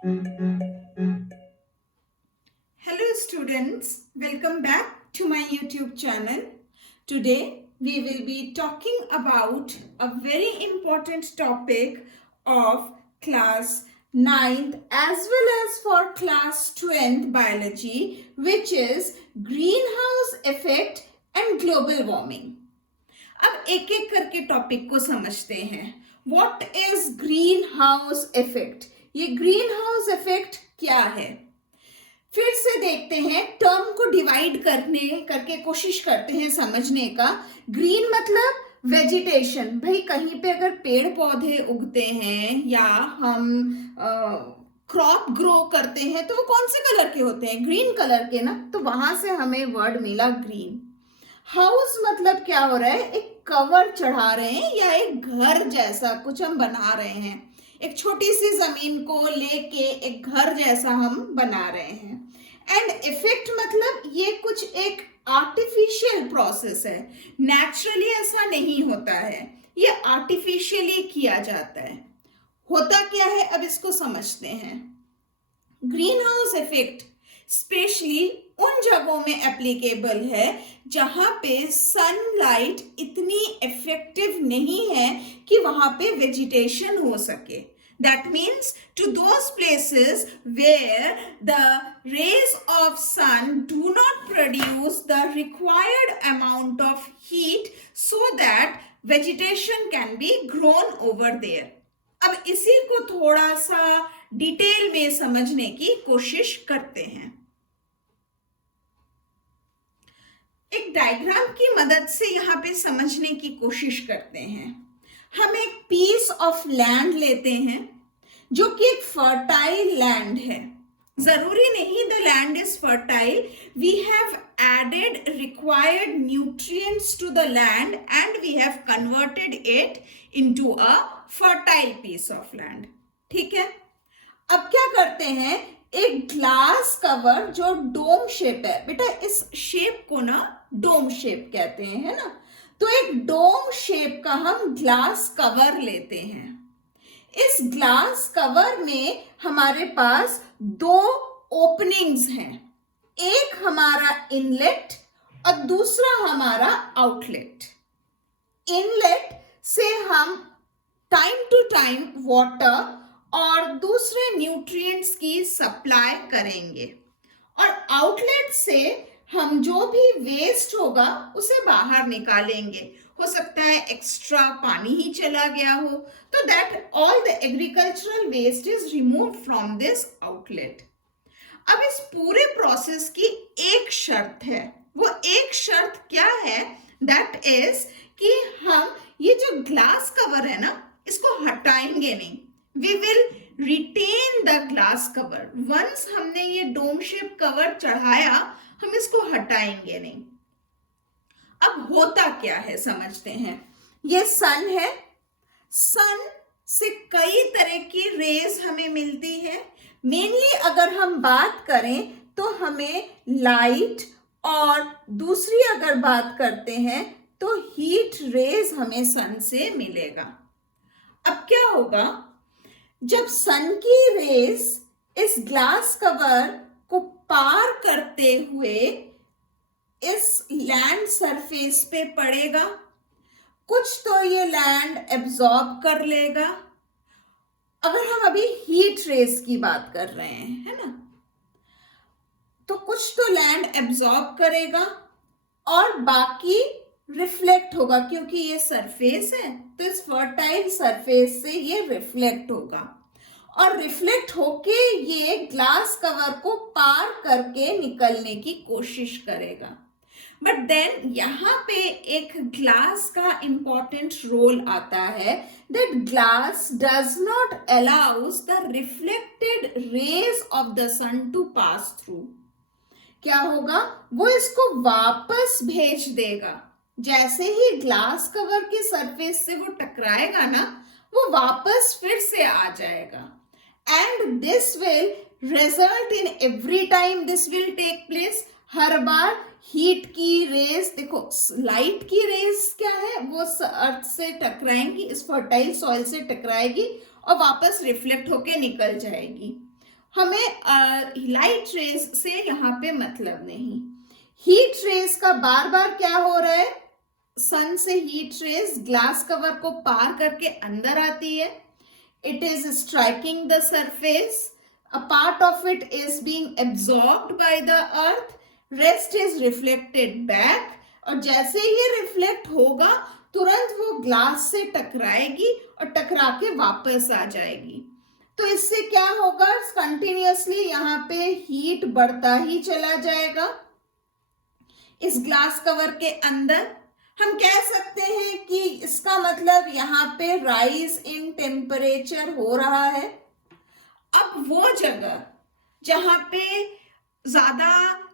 Hello students, welcome back to my YouTube channel. Today we will be talking about a very important topic of class 9th as well as for class 12th biology, which is greenhouse effect and global warming. अब एक एक करके topic को समझते हैं. What is green house effect? ये green house effect क्या है? फिर से देखते हैं, टर्म को डिवाइड करके कोशिश करते हैं समझने का. ग्रीन मतलब वेजिटेशन. भाई कहीं पे अगर पेड़ पौधे उगते हैं या हम क्रॉप ग्रो करते हैं तो वो कौन से कलर के होते हैं? ग्रीन कलर के ना. तो वहां से हमें वर्ड मिला ग्रीन. हाउस मतलब क्या हो रहा है? एक कवर चढ़ा रहे हैं या एक घर जैसा कुछ हम बना रहे हैं. एक छोटी सी जमीन को लेके एक घर जैसा हम बना रहे हैं. एंड इफेक्ट मतलब ये कुछ एक आर्टिफिशियल प्रोसेस है. नेचुरली ऐसा नहीं होता है, ये आर्टिफिशियली किया जाता है. होता क्या है, अब इसको समझते हैं. ग्रीन हाउस इफेक्ट स्पेशली उन जगहों में एप्लीकेबल है जहां पे सनलाइट इतनी इफेक्टिव नहीं है कि वहां पे वेजिटेशन हो सके. That means to those places where the rays of sun do not produce the required amount of heat so that vegetation can be grown over there. अब इसी को थोड़ा सा डिटेल में समझने की कोशिश करते हैं. एक डायग्राम की मदद से यहाँ पे समझने की कोशिश करते हैं. हम एक पीस ऑफ लैंड लेते हैं जो कि एक फर्टाइल लैंड है. जरूरी नहीं the land is fertile. We have added required nutrients to the land and we have converted it into a fertile piece of land. ठीक है. अब क्या करते हैं, एक ग्लास कवर जो डोम शेप है. बेटा इस शेप को ना डोम शेप कहते हैं, है ना. तो एक डोम शेप का हम ग्लास कवर लेते हैं. इस ग्लास कवर में हमारे पास दो ओपनिंग्स हैं. एक हमारा इनलेट और दूसरा हमारा आउटलेट. इनलेट से हम टाइम टू टाइम वाटर और दूसरे न्यूट्रिएंट्स की सप्लाई करेंगे और आउटलेट से हम जो भी वेस्ट होगा उसे बाहर निकालेंगे. हो सकता है एक्स्ट्रा पानी ही चला गया हो, तो that all the agricultural waste is removed from this outlet. अब इस पूरे प्रोसेस की एक शर्त है. वो एक शर्त क्या है? दैट इज कि हम ये जो ग्लास कवर है ना, इसको हटाएंगे नहीं. We will retain the glass cover. Once हमने ये डोम शेप कवर चढ़ाया, हम इसको हटाएंगे नहीं. अब होता क्या है समझते हैं. ये सन है. सन से कई तरह की रेज हमें मिलती है. मेनली अगर हम बात करें तो हमें लाइट और दूसरी अगर बात करते हैं तो हीट रेज हमें सन से मिलेगा. अब क्या होगा, जब सन की रेस इस ग्लास कवर को पार करते हुए इस लैंड सरफेस पे पड़ेगा, कुछ तो ये लैंड एब्जॉर्ब कर लेगा. अगर हम अभी हीट रेस की बात कर रहे हैं, है ना, तो कुछ तो लैंड एब्जॉर्ब करेगा और बाकी रिफ्लेक्ट होगा. क्योंकि ये सरफेस है तो इस फर्टाइल सरफेस से ये रिफ्लेक्ट होगा और रिफ्लेक्ट होके ये ग्लास कवर को पार करके निकलने की कोशिश करेगा. बट देन यहाँ पे एक ग्लास का इंपॉर्टेंट रोल आता है. That glass does not allows the reflected rays of the sun to pass through. क्या होगा, वो इसको वापस भेज देगा. जैसे ही ग्लास कवर के सरफेस से वो टकराएगा ना, वो वापस फिर से आ जाएगा. And this will result in every time this will take place. हर बार हीट की रेज, देखो लाइट की रेज क्या है, वो अर्थ से टकराएंगी, इस फर्टाइल सॉइल से टकराएगी और वापस रिफ्लेक्ट होके निकल जाएगी. हमें लाइट रेज से यहाँ पे मतलब नहीं। हीट रेज का बार बार क्या हो रहा है, सन से हीट रेज ग्लास कवर को पार करके अंदर आती है, it is striking the surface, a part of it is being absorbed by the earth, rest is reflected back, और जैसे ही रिफ्लेक्ट होगा तुरंत वो ग्लास से टकराएगी और टकरा के वापस आ जाएगी। तो इससे क्या होगा, कंटिन्यूअसली यहाँ पे हीट बढ़ता ही चला जाएगा इस ग्लास कवर के अंदर। हम कह सकते हैं कि इसका मतलब यहाँ पे राइज इन टेम्परेचर हो रहा है। अब वो जगह जहाँ पे ज्यादा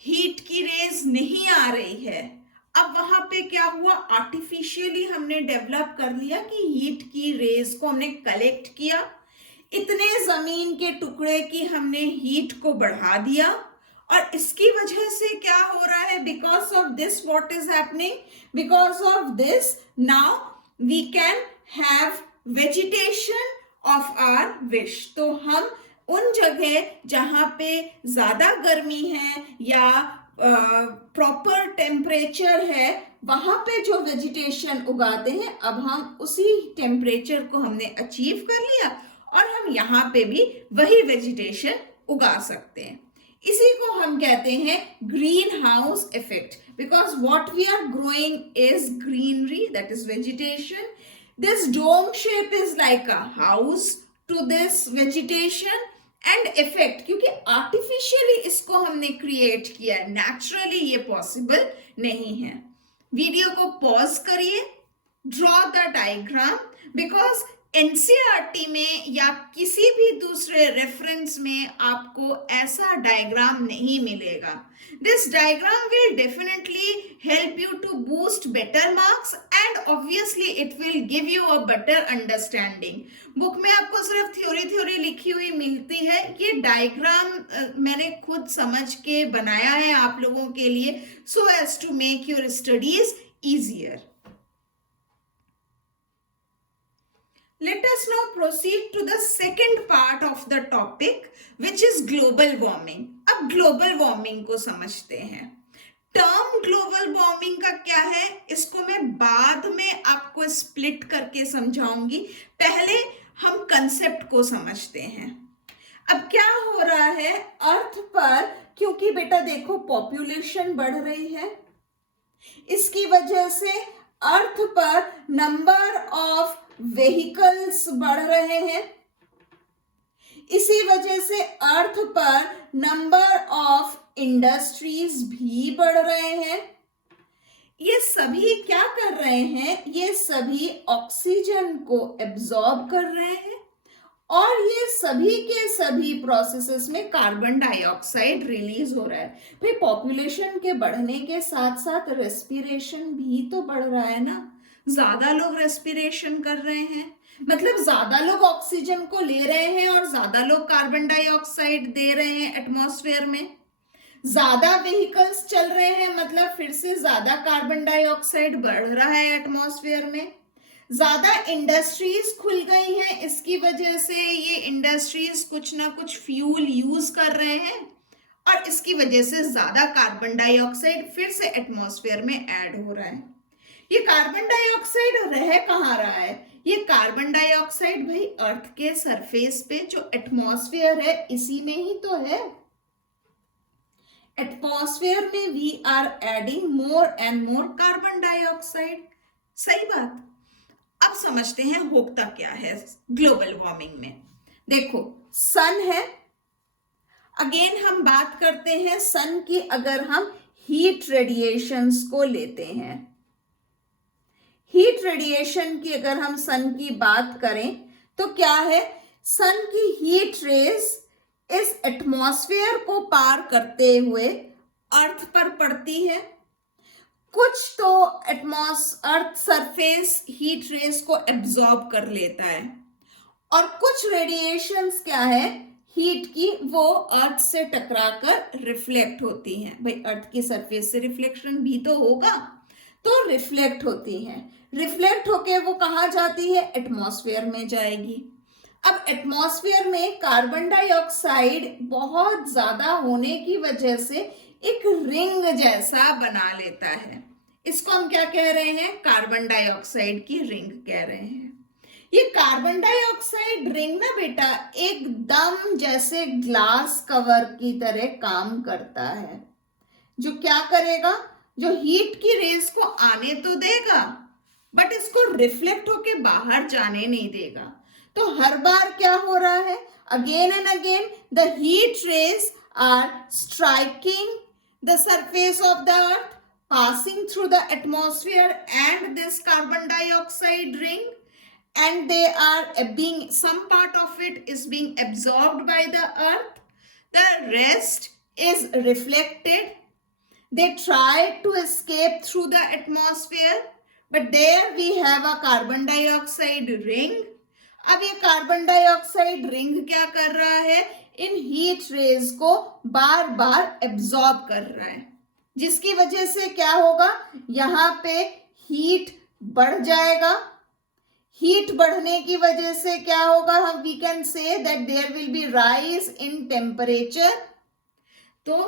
हीट की रेज नहीं आ रही है, अब वहां पे क्या हुआ, आर्टिफिशियली हमने डेवलप कर लिया कि हीट की रेज को हमने कलेक्ट किया, इतने जमीन के टुकड़े की हमने हीट को बढ़ा दिया, और इसकी वजह से क्या हो रहा है, because of this what is happening, because of this now we can have vegetation of our wish. तो हम उन जगह जहां पे ज्यादा गर्मी है या प्रॉपर टेम्परेचर है, वहां पे जो वेजिटेशन उगाते हैं, अब हम उसी टेम्परेचर को हमने अचीव कर लिया और हम यहाँ पे भी वही वेजिटेशन उगा सकते हैं। इसी को हम कहते हैं greenhouse effect, because what we are growing is greenery, that is vegetation. This dome shape is like a house to this vegetation and effect, क्योंकि आर्टिफिशियली इसको हमने क्रिएट किया है, नेचुरली ये पॉसिबल नहीं है। वीडियो को पॉज करिए, draw the diagram, because NCERT में या किसी भी दूसरे रेफरेंस में आपको ऐसा डायग्राम नहीं मिलेगा। This diagram will definitely help you to boost better marks and obviously it will give you a better understanding. Book में आपको सिर्फ थ्योरी लिखी हुई मिलती है, ये डायग्राम मैंने खुद समझ के बनाया है आप लोगों के लिए, so as to make your studies easier. Let us now proceed to the second part of the topic, which is global warming. अब global warming को समझते हैं। टर्म ग्लोबल वार्मिंग का क्या है, इसको मैं बाद में आपको स्प्लिट करके समझाऊंगी, पहले हम कंसेप्ट को समझते हैं। अब क्या हो रहा है अर्थ पर, क्योंकि बेटा देखो पॉपुलेशन बढ़ रही है, इसकी वजह से अर्थ पर नंबर ऑफ व्हीकल्स बढ़ रहे हैं, इसी वजह से अर्थ पर नंबर ऑफ इंडस्ट्रीज भी बढ़ रहे हैं। ये सभी क्या कर रहे हैं, ये सभी ऑक्सीजन को एब्जॉर्ब कर रहे हैं और ये सभी के सभी प्रोसेसेस में कार्बन डाइऑक्साइड रिलीज हो रहा है। भाई पॉपुलेशन के बढ़ने के साथ साथ रेस्पिरेशन भी तो बढ़ रहा है ना, ज्यादा लोग रेस्पिरेशन कर रहे हैं, मतलब ज्यादा लोग ऑक्सीजन को ले रहे हैं और ज्यादा लोग कार्बन डाइऑक्साइड दे रहे हैं एटमॉस्फेयर में। ज्यादा व्हीकल्स चल रहे हैं, मतलब फिर से ज्यादा कार्बन डाइऑक्साइड बढ़ रहा है एटमॉस्फेयर में। ज्यादा इंडस्ट्रीज खुल गई हैं, इसकी वजह से ये इंडस्ट्रीज कुछ ना कुछ फ्यूल यूज कर रहे हैं और इसकी वजह से ज्यादा कार्बन डाइऑक्साइड फिर से एटमॉस्फेयर में ऐड हो रहा है। ये कार्बन डाइऑक्साइड रह कहाँ रहा है, ये कार्बन डाइऑक्साइड भाई अर्थ के सरफेस पे जो एटमॉस्फेयर है इसी में ही तो है। एटमॉस्फेयर में we are adding more and more carbon dioxide, सही बात। अब समझते हैं होता क्या है ग्लोबल वार्मिंग में। देखो सन है, अगेन हम बात करते हैं सन की, अगर हम हीट रेडिएशंस को लेते हैं, हीट रेडिएशन की अगर हम सन की बात करें तो क्या है, सन की हीट रेज इस एटमॉस्फेयर को पार करते हुए अर्थ पर पड़ती है। कुछ तो अर्थ सरफेस हीट रेज को एब्जॉर्ब कर लेता है और कुछ रेडिएशंस क्या है हीट की, वो अर्थ से टकराकर रिफ्लेक्ट होती हैं। भाई अर्थ की सरफेस से रिफ्लेक्शन भी तो होगा, तो रिफ्लेक्ट होती हैं, रिफ्लेक्ट होके वो कहाँ जाती है, एटमॉस्फेयर में जाएगी। अब एटमॉस्फेयर में कार्बन डाइऑक्साइड बहुत ज्यादा होने की वजह से एक रिंग जैसा बना लेता है। इसको हम क्या कह रहे हैं? कार्बन डाइऑक्साइड की रिंग कह रहे हैं। ये कार्बन डाइऑक्साइड रिंग ना बेटा एकदम जैसे ग्लास कवर की तरह काम करता है, जो क्या करेगा, जो हीट की रेज को आने तो देगा बट इसको रिफ्लेक्ट होके बाहर जाने नहीं देगा। तो हर बार क्या हो रहा है, again and again the heat rays are striking the surface of the earth, passing through the atmosphere and this carbon dioxide ring, and they are being, some part of it is being absorbed by the earth, the rest is reflected. They try to escape through the atmosphere, but there we have a carbon dioxide ring. अब ये carbon dioxide ring क्या कर रहा है, इन heat raise को बार बार absorb कर रहा है, जिसकी वजह से क्या होगा, यहाँ पे हीट बढ़ जाएगा। हीट बढ़ने की वजह से क्या होगा, हम we can say that there will be rise in temperature. तो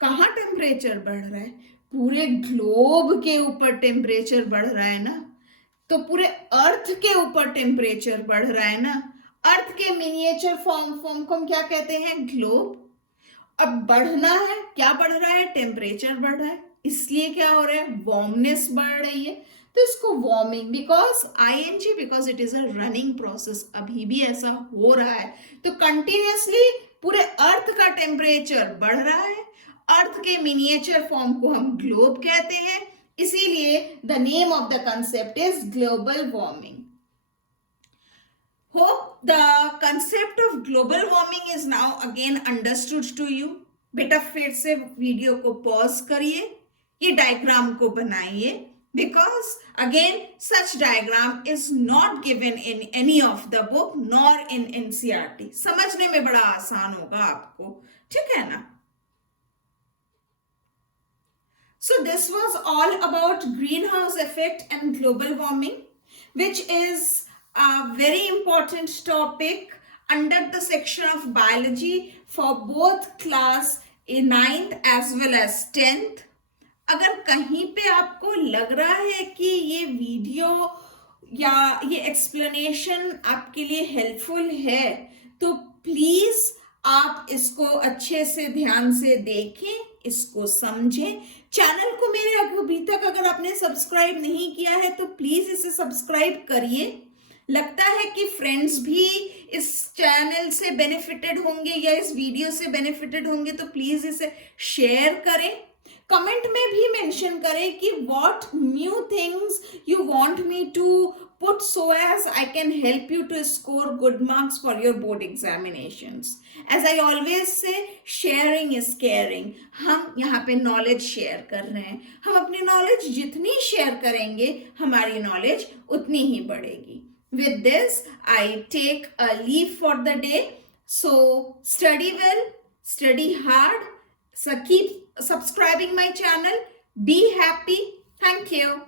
कहाँ टेम्परेचर बढ़ रहा है? पूरे ग्लोब के ऊपर टेम्परेचर बढ़ रहा है ना, तो पूरे अर्थ के ऊपर टेम्परेचर बढ़ रहा है ना। अर्थ के मिनिएचर फॉर्म को हम क्या कहते हैं? ग्लोब। अब बढ़ना है, क्या बढ़ रहा है? टेम्परेचर बढ़ रहा है, इसलिए क्या हो रहा है? वार्मनेस बढ़ रही है। तो इसको warming, because I N G, because it is a running process, अभी भी ऐसा हो रहा है। तो कंटिन्यूअसली पूरे अर्थ का टेम्परेचर बढ़ रहा है। अर्थ के मिनिएचर फॉर्म को हम ग्लोब कहते हैं, इसीलिए the name of the concept is global warming. Hope the concept of global warming is now again understood to you. बेटा फिर से वीडियो को पॉज करिए, ये डायग्राम को बनाइए, because again such diagram is not given in any of the book nor in NCERT. समझने में बड़ा आसान होगा आपको, ठीक है ना? So this was all about greenhouse effect and global warming, which is a very important topic under the section of biology for both class 9th as well as 10th. अगर कहीं पे आपको लग रहा है कि ये वीडियो या ये एक्सप्लेनेशन आपके लिए हेल्पफुल है, तो प्लीज आप इसको अच्छे से ध्यान से देखें, इसको समझें। चैनल को मेरे अभी तक अगर आपने सब्सक्राइब नहीं किया है तो प्लीज इसे सब्सक्राइब करिए। लगता है कि फ्रेंड्स भी इस चैनल से बेनिफिटेड होंगे या इस वीडियो से बेनिफिटेड होंगे, तो प्लीज इसे शेयर करें। कमेंट में भी मेंशन करें कि what new things you want me to put so as I can help you to score good marks for your board examinations. As I always say, sharing is caring. हम यहाँ पे knowledge share कर रहे हैं, हम अपनी knowledge जितनी share करेंगे हमारी नॉलेज उतनी ही बढ़ेगी। With this, I take a leave for the day. So study well, study hard. So keep subscribing my channel. Be happy. Thank you.